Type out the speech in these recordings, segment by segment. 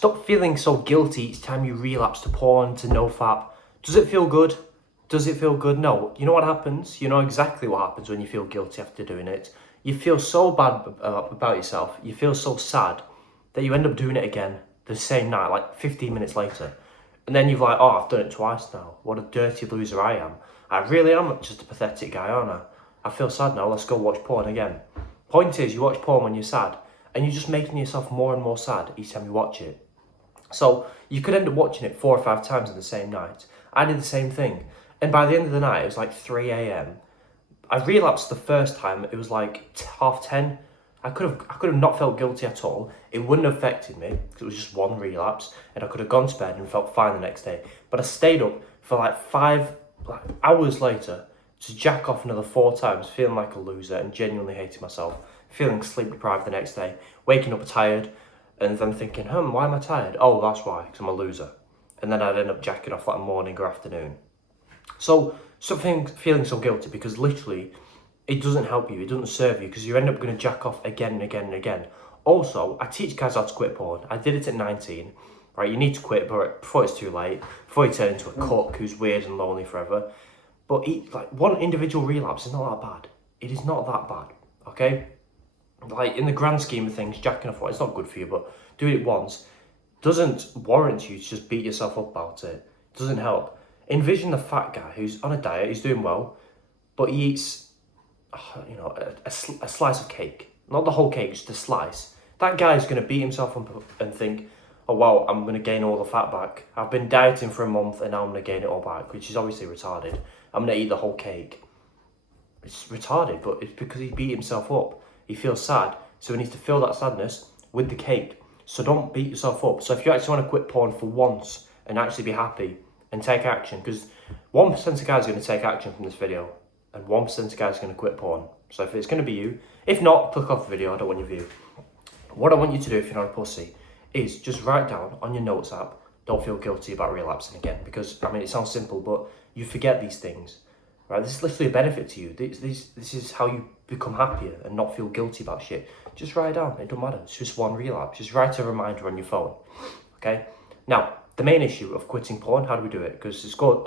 Stop feeling so guilty each time you relapse to porn, to nofap. Does it feel good? Does it feel good? No. You know what happens? You know exactly what happens when you feel guilty after doing it. You feel so bad about yourself. You feel so sad that you end up doing it again the same night, like 15 minutes later. And then you're like, oh, I've done it twice now. What a dirty loser I am. I really am just a pathetic guy, aren't I? I feel sad now. Let's go watch porn again. Point is, you watch porn when you're sad, and you're just making yourself more and more sad each time you watch it. So you could end up watching it 4 or 5 times in the same night. I did the same thing. And by the end of the night, it was like 3 a.m. I relapsed the first time. It was like 10:30. I could have not felt guilty at all. It wouldn't have affected me because it was just one relapse, and I could have gone to bed and felt fine the next day. But I stayed up for like 5 hours later to jack off another 4 times, feeling like a loser and genuinely hating myself, feeling sleep deprived the next day, waking up tired, and then thinking, why am I tired? Oh, that's why, because I'm a loser. And then I'd end up jacking off like morning or afternoon. So stop feeling so guilty, because literally it doesn't help you, it doesn't serve you, because you end up going to jack off again and again and again. Also, I teach guys how to quit porn. I did it at 19, right? You need to quit before it's too late, before you turn into a cuck who's weird and lonely forever. But one individual relapse is not that bad. It is not that bad, okay? Like, in the grand scheme of things, jacking off, it's not good for you, but doing it once doesn't warrant you to just beat yourself up about it. It doesn't help. Envision the fat guy who's on a diet, he's doing well, but he eats, a slice of cake. Not the whole cake, just a slice. That guy's going to beat himself up and think, oh wow, I'm going to gain all the fat back. I've been dieting for a month and now I'm going to gain it all back, which is obviously retarded. I'm going to eat the whole cake. It's retarded, but it's because he beat himself up. He feels sad, so he needs to fill that sadness with the cake. So don't beat yourself up. So if you actually want to quit porn for once and actually be happy and take action, because 1% of guys are going to take action from this video, and 1% of guys are going to quit porn. So if it's going to be you, if not, click off the video. I don't want your view. What I want you to do, if you're not a pussy, is just write down on your notes app, don't feel guilty about relapsing again. Because, it sounds simple, but you forget these things. Right? This is literally a benefit to you. This is how you become happier and not feel guilty about shit. Just write it down. It don't matter. It's just one relapse. Just write a reminder on your phone. Okay? Now, the main issue of quitting porn, how do we do it? Because it's called,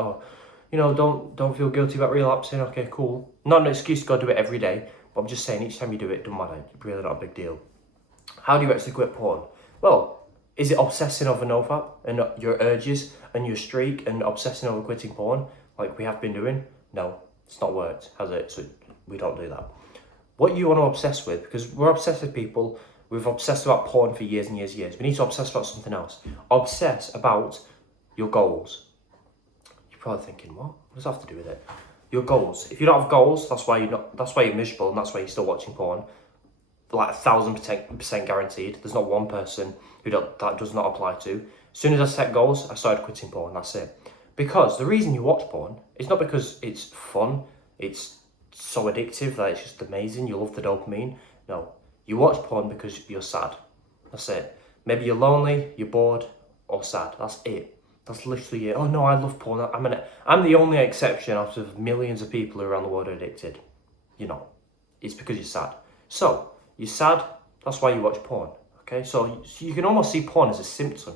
don't feel guilty about relapsing. Okay, cool. Not an excuse to go do it every day, but I'm just saying each time you do it, it doesn't matter. It's really not a big deal. How do you actually quit porn? Well, is it obsessing over nofap and your urges and your streak and obsessing over quitting porn like we have been doing? No, it's not worked, has it? So we don't do that. What you want to obsess with, because we're obsessive people, we've obsessed about porn for years and years and years. We need to obsess about something else. Obsess about your goals. You're probably thinking, what does that have to do with it? Your goals. If you don't have goals, that's why you're miserable, and that's why you're still watching porn. Like 1,000% guaranteed. There's not one person that does not apply to. As soon as I set goals, I started quitting porn. That's it. Because the reason you watch porn is not because it's fun, it's so addictive that it's just amazing, you love the dopamine. No, you watch porn because you're sad. That's it. Maybe you're lonely, you're bored, or sad. That's it. That's literally it. Oh no, I love porn. I'm the only exception out of millions of people around the world are addicted. It's because you're sad. So, you're sad, that's why you watch porn. Okay, so you can almost see porn as a symptom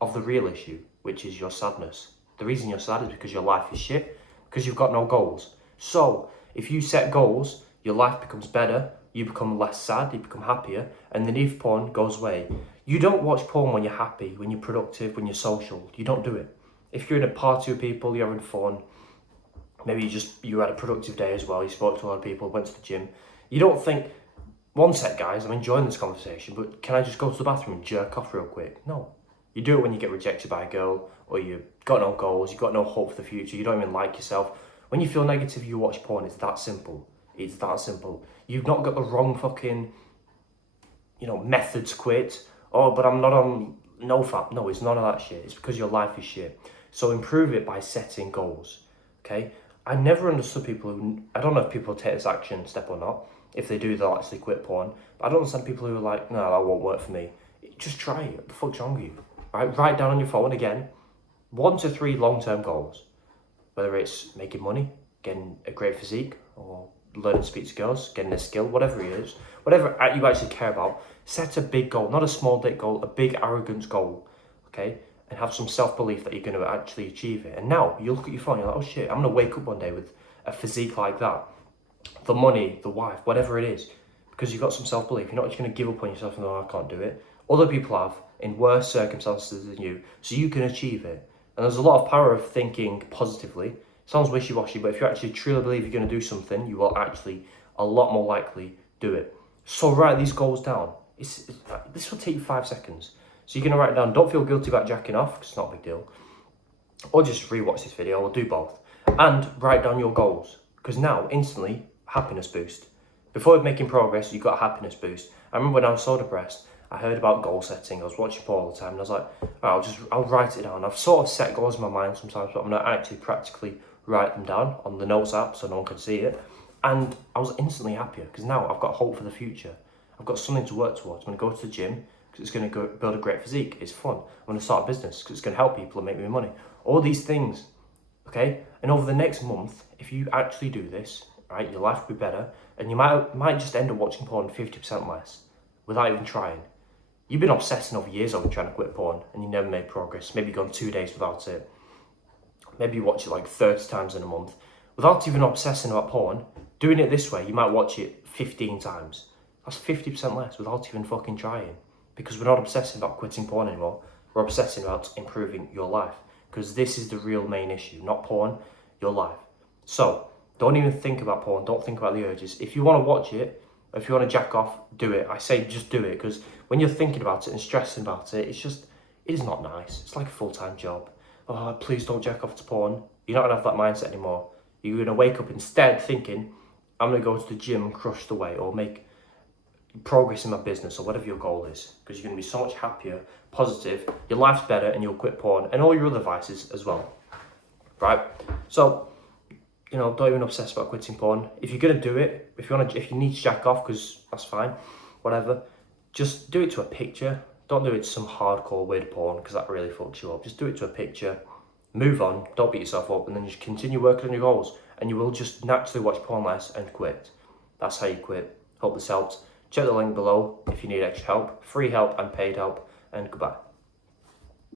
of the real issue, which is your sadness. The reason you're sad is because your life is shit, because you've got no goals. So, if you set goals, your life becomes better, you become less sad, you become happier, and the need for porn goes away. You don't watch porn when you're happy, when you're productive, when you're social. You don't do it. If you're in a party with people, you're having fun, maybe you had a productive day as well, you spoke to a lot of people, went to the gym, you don't think, one sec guys, I'm enjoying this conversation, but can I just go to the bathroom and jerk off real quick? No. You do it when you get rejected by a girl, or you've got no goals, you've got no hope for the future, you don't even like yourself. When you feel negative, you watch porn. It's that simple. It's that simple. You've not got the wrong fucking, method to quit. Oh, but I'm not on nofap. No, it's none of that shit. It's because your life is shit. So improve it by setting goals, okay? I never understood people I don't know if people take this action step or not. If they do, they'll actually quit porn. But I don't understand people who are like, no, that won't work for me. Just try it. What the fuck's wrong with you? Right? Write down on your phone again, 1 to 3 long-term goals. Whether it's making money, getting a great physique, or learning to speak to girls, getting a skill, whatever it is, whatever you actually care about, set a big goal, not a small dick goal, a big arrogance goal, okay? And have some self-belief that you're going to actually achieve it. And now you look at your phone, you're like, oh shit, I'm going to wake up one day with a physique like that. The money, the wife, whatever it is, because you've got some self-belief. You're not just going to give up on yourself and go, oh, I can't do it. Other people have in worse circumstances than you, so you can achieve it. And there's a lot of power of thinking positively. Sounds wishy-washy, but if you actually truly believe you're going to do something, you will actually a lot more likely do it. So write these goals down. This will take you 5 seconds. So you're going to write it down. Don't feel guilty about jacking off, because it's not a big deal. Or just rewatch this video, or do both. And write down your goals, because now, instantly, happiness boost. Before making progress, you got a happiness boost. I remember when I was so depressed, I heard about goal setting. I was watching Paul all the time, and I was like, I'll write it down. I've sort of set goals in my mind sometimes, but I'm not actually practically write them down on the notes app so no one can see it. And I was instantly happier because now I've got hope for the future. I've got something to work towards. I'm going to go to the gym because it's going to build a great physique. It's fun. I'm going to start a business because it's going to help people and make me money. All these things, okay? And over the next month, if you actually do this, right, your life will be better, and you might just end up watching porn 50% less without even trying. You've been obsessing over years over trying to quit porn and you never made progress. Maybe you've gone 2 days without it. Maybe you watch it like 30 times in a month. Without even obsessing about porn, doing it this way, you might watch it 15 times. That's 50% less without even fucking trying. Because we're not obsessing about quitting porn anymore. We're obsessing about improving your life. Because this is the real main issue, not porn, your life. So, don't even think about porn. Don't think about the urges. If you want to watch it, if you want to jack off, do it. I say just do it, because when you're thinking about it and stressing about it, it is not nice. It's like a full-time job. Oh, please don't jack off to porn. You're not going to have that mindset anymore. You're going to wake up instead thinking, I'm going to go to the gym and crush the weight or make progress in my business or whatever your goal is, because you're going to be so much happier, positive, your life's better, and you'll quit porn and all your other vices as well, right? So, don't even obsess about quitting porn. If you're going to do it, if you need to jack off, because that's fine, whatever, just do it to a picture. Don't do it to some hardcore weird porn, because that really fucks you up. Just do it to a picture, move on, don't beat yourself up, and then just continue working on your goals, and you will just naturally watch porn less and quit. That's how you quit. Hope this helps. Check the link below if you need extra help, free help and paid help, and goodbye.